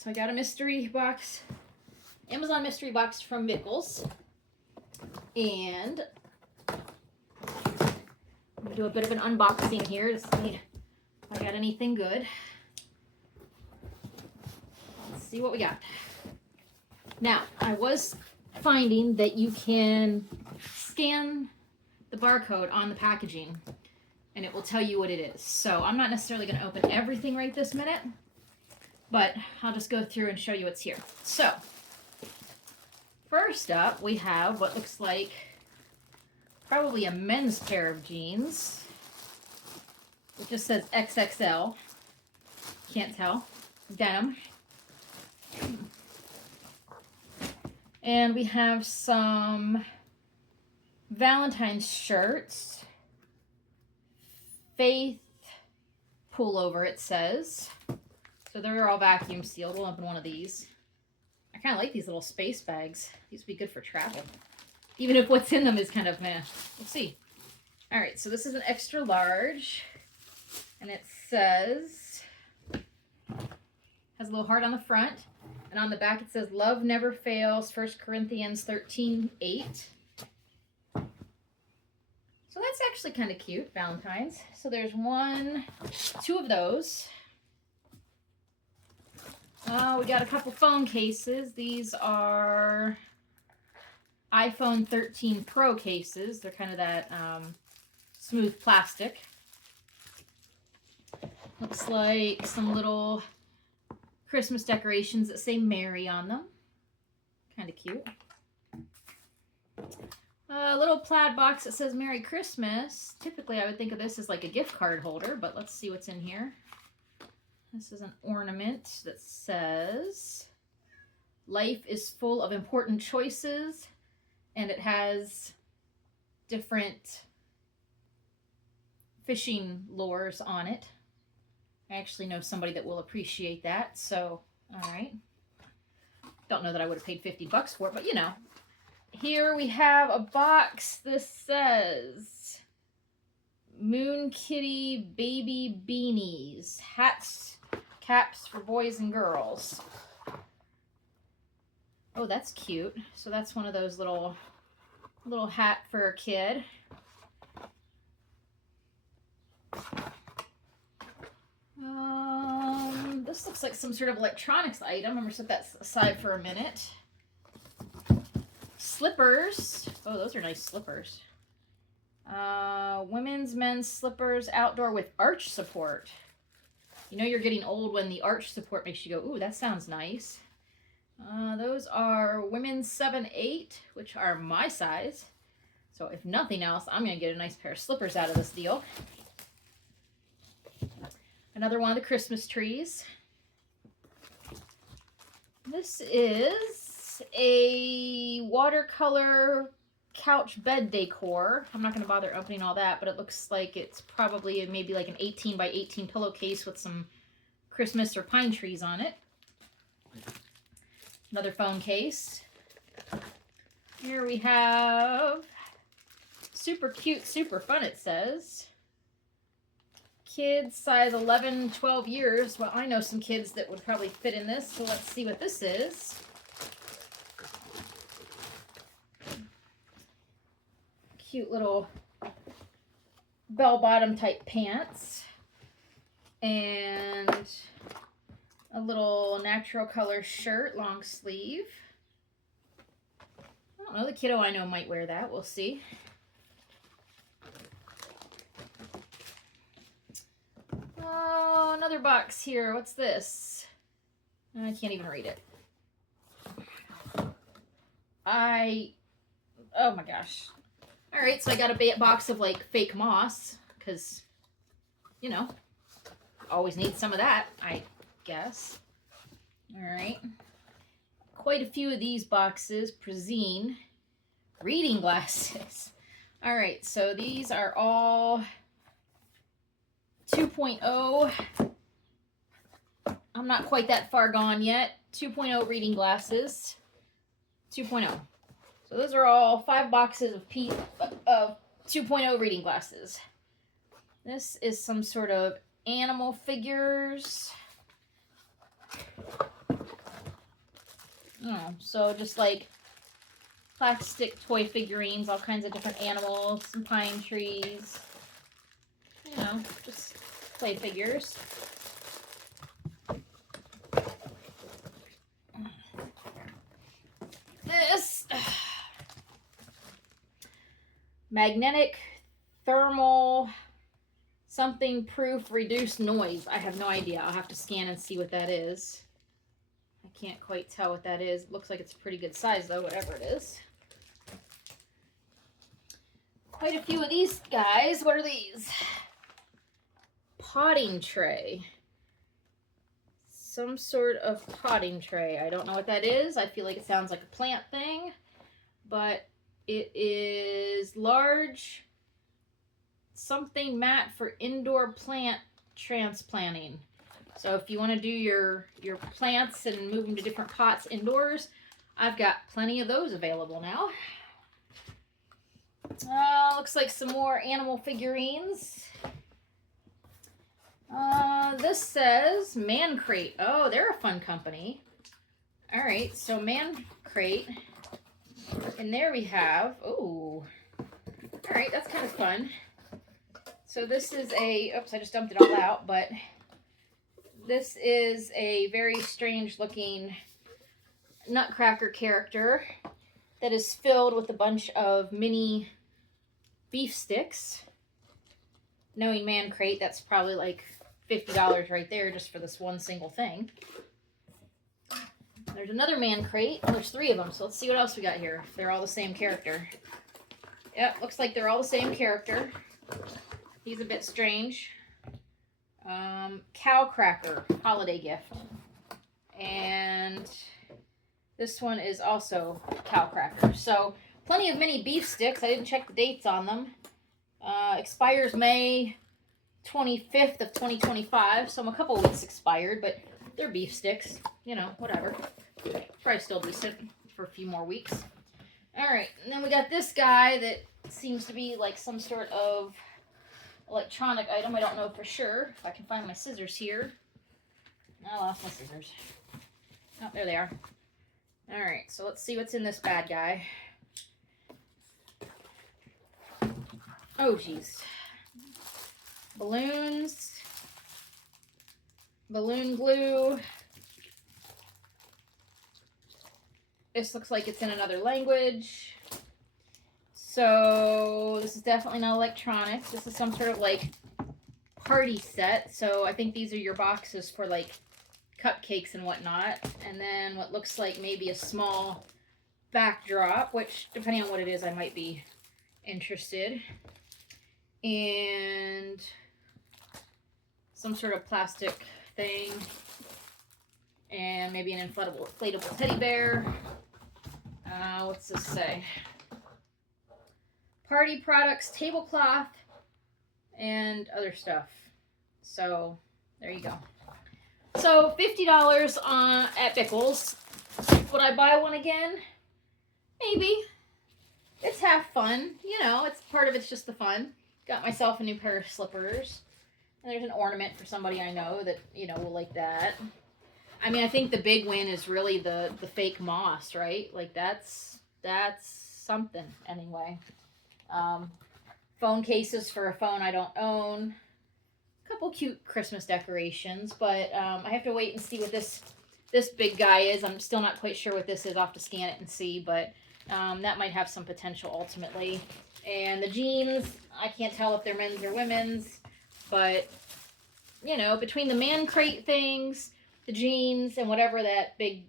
so I got a mystery box, Amazon mystery box from Bickels. And I'm going to do a bit of an unboxing here to see if I got anything good. Let's see what we got. Now, I was finding that you can scan the barcode on the packaging and it will tell you what it is. So I'm not necessarily going to open everything right this minute, but I'll just go through and show you what's here. So first up, we have what looks like probably a men's pair of jeans. It just says XXL. Can't tell. Denim. And we have some Valentine's shirts. Faith pullover, it says. So they're all vacuum sealed. We'll open one of these. I kind of like these little space bags. These would be good for travel. Even if what's in them is kind of meh. We'll see. All right, so this is an extra large. And it says, has a little heart on the front. And on the back it says, love never fails, 1 Corinthians 13:8. So that's actually kind of cute, Valentine's. So there's two of those. We got a couple phone cases. These are iPhone 13 Pro cases. They're kind of that smooth plastic. Looks like some little Christmas decorations that say Mary on them. Kind of cute. A little plaid box that says Merry Christmas. Typically I would think of this as like a gift card holder, but let's see what's in here. This is an ornament that says, life is full of important choices, and it has different fishing lures on it. I actually know somebody that will appreciate that, so, all right. Don't know that I would have paid 50 bucks for it, but you know. Here we have a box. This says, Moon Kitty Baby Beanies. Hats, caps for boys and girls. Oh, that's cute. So that's one of those little hat for a kid. This looks like some sort of electronics item. I'm going to set that aside for a minute. Slippers. Oh, those are nice slippers. Women's, men's slippers, outdoor with arch support. You know you're getting old when the arch support makes you go, ooh, that sounds nice. Those are women's 7-8, which are my size. So if nothing else, I'm going to get a nice pair of slippers out of this deal. Another one of the Christmas trees. This is a watercolor couch bed decor. I'm not going to bother opening all that, but it looks like it's probably maybe like an 18 by 18 pillowcase with some Christmas or pine trees on it. Another phone case. Here we have super cute, super fun, it says. Kids size 11, 12 years. Well, I know some kids that would probably fit in this, so let's see what this is. Cute little bell-bottom type pants. And a little natural color shirt, long sleeve. I don't know, the kiddo I know might wear that. We'll see. Oh, another box here. What's this? I can't even read it. Oh my gosh. All right, so I got a box of like fake moss because, you know, always need some of that, I guess. All right. Quite a few of these boxes. Prozine. Reading glasses. All right, so these are all 2.0. I'm not quite that far gone yet. 2.0 reading glasses. 2.0. So those are all 5 boxes of 2.0 reading glasses. This is some sort of animal figures. Oh, so just like plastic toy figurines, all kinds of different animals, some pine trees. You know, just play figures. This magnetic thermal something proof reduced noise. I have no idea. I'll have to scan and see what that is. I can't quite tell what that is. It looks like it's a pretty good size though, whatever it is. Quite a few of these guys. What are these? Potting tray. Some sort of potting tray. I don't know what that is. I feel like it sounds like a plant thing, but it is large something mat for indoor plant transplanting. So if you want to do your plants and move them to different pots indoors, I've got plenty of those available now. Looks like some more animal figurines. This says Man Crate. Oh, they're a fun company. All right, so Man Crate. And there we have, oh, all right, that's kind of fun. So this is a, oops, I just dumped it all out, but this is a very strange looking Nutcracker character that is filled with a bunch of mini beef sticks. Knowing Man Crate, that's probably like $50 right there just for this one single thing. There's another Man Crate. Oh, there's 3 of them, so let's see what else we got here. They're all the same character. Yep, looks like they're all the same character. He's a bit strange. Cow Cracker, holiday gift. And this one is also Cow Cracker. So, plenty of mini beef sticks. I didn't check the dates on them. Expires May 25th of 2025. So, I'm a couple weeks expired, but they're beef sticks. You know, whatever. Probably still decent for a few more weeks. Alright, and then we got this guy that seems to be like some sort of electronic item. I don't know for sure. If I can find my scissors here. I lost my scissors. Oh, there they are. Alright, so let's see what's in this bad guy. Oh, jeez. Balloons. Balloon glue. This looks like it's in another language. So this is definitely not electronics. This is some sort of like party set. So I think these are your boxes for like cupcakes and whatnot. And then what looks like maybe a small backdrop, which depending on what it is, I might be interested. And some sort of plastic thing. And maybe an inflatable teddy bear. What's this say? Party products, tablecloth, and other stuff. So, there you go. So, $50 at Bickels. Would I buy one again? Maybe. It's half fun. You know, it's part of it's just the fun. Got myself a new pair of slippers. And there's an ornament for somebody I know that, you know, will like that. I mean, I think the big win is really the fake moss, right? Like, that's something, anyway. Phone cases for a phone I don't own. A couple cute Christmas decorations, but I have to wait and see what this big guy is. I'm still not quite sure what this is. I'll have to scan it and see, but that might have some potential ultimately. And the jeans, I can't tell if they're men's or women's, but, you know, between the Man Crate things, the jeans, and whatever that big